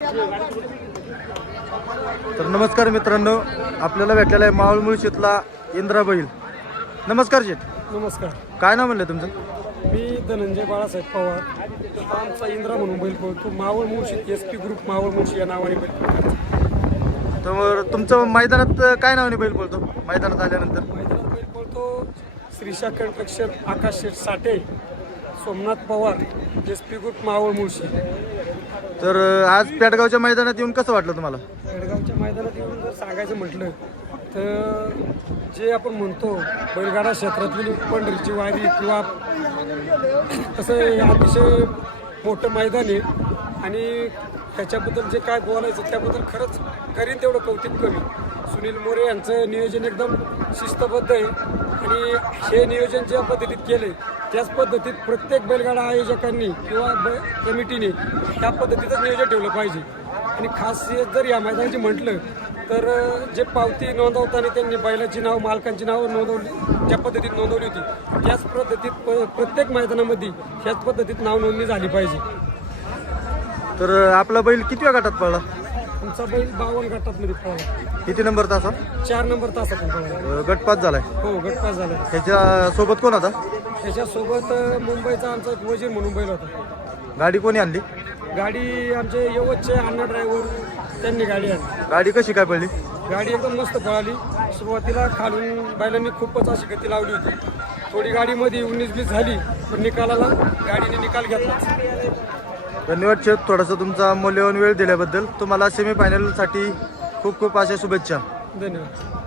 तर नमस्कार मित्रांनो, आपल्याला भेटलेला आहे मावळ मुळशीतला इंद्रा बैल. नमस्कार शेठ. नमस्कार. काय नाव म्हणलं तुमचं? मी धनंजय बाळासाहेब पवार. आमचा इंद्रा म्हणून बैल पळतो. मावळ मुळशी SP ग्रुप मावळ मुळशी या नावाने बैल पळतो. तर तुमचं मैदानात काय नावाने बैल पळतो? मैदानात आल्यानंतर मैदानात बैल पळतो श्रीशा कंट्रक्शन, आकाश शेठ साठे, सोमनाथ पवार, SP ग्रुप मावळ मुळशी. तर आज पेडगावच्या मैदानात येऊन कसं वाटलं तुम्हाला? पेडगावच्या मैदानात येऊन जर सांगायचं म्हटलं तर जे आपण म्हणतो बैलगाडा क्षेत्रातली पंढरीची वारी किंवा तसं हे अतिशय मोठं मैदान आहे आणि त्याच्याबद्दल जे काय बोलायचं त्याबद्दल खरंच करीन तेवढं कौतुक कमी. सुनील मोरे यांचं नियोजन एकदम शिस्तबद्ध आहे आणि हे नियोजन ज्या पद्धतीत केले त्याच पद्धतीत प्रत्येक बैलगाडा आयोजकांनी किंवा कमिटीने त्या पद्धतीतच नियोजन ठेवलं पाहिजे. आणि खास जर या मैदानाची म्हटलं तर जे पावती नोंदवताना त्यांनी बैलाची नाव, मालकांची नावं नोंदवली, त्या पद्धतीत नोंदवली होती त्याच पद्धतीत प्रत्येक मैदानामध्ये ह्याच पद्धतीत नाव नोंदणी झाली पाहिजे. तर आपला बैल कितव्या गटात पळला? आमचा बैल 52 गटामध्ये पळाला. किती नंबर तासा? 4 नंबर तासातून पळाला. गटपास झालाय. हो, गटपास झाला. त्याच्या सोबत कोण होता? त्याच्यासोबत मुंबईचा आमचा एक वजीर म्हणून बैल होता. गाडी कोणी आणली? गाडी आमचे यवतचे अण्णा ड्रायव्हर त्यांनी गाडी आणली. गाडी कशी काय पडली? गाडी एकदम मस्त पळाली. सुरुवातीला खालून बैलांनी खूपच अशी गती लावली होती. थोडी गाडीमध्ये 19-20 झाली पण निकालाला गाडीने निकाल घेतला. धन्यवाद शेठ, थोडासा तुमचा मौल्यवान वेळ दिल्याबद्दल. तुम्हाला सेमीफायनलसाठी खूप खूप अशा शुभेच्छा. धन्यवाद.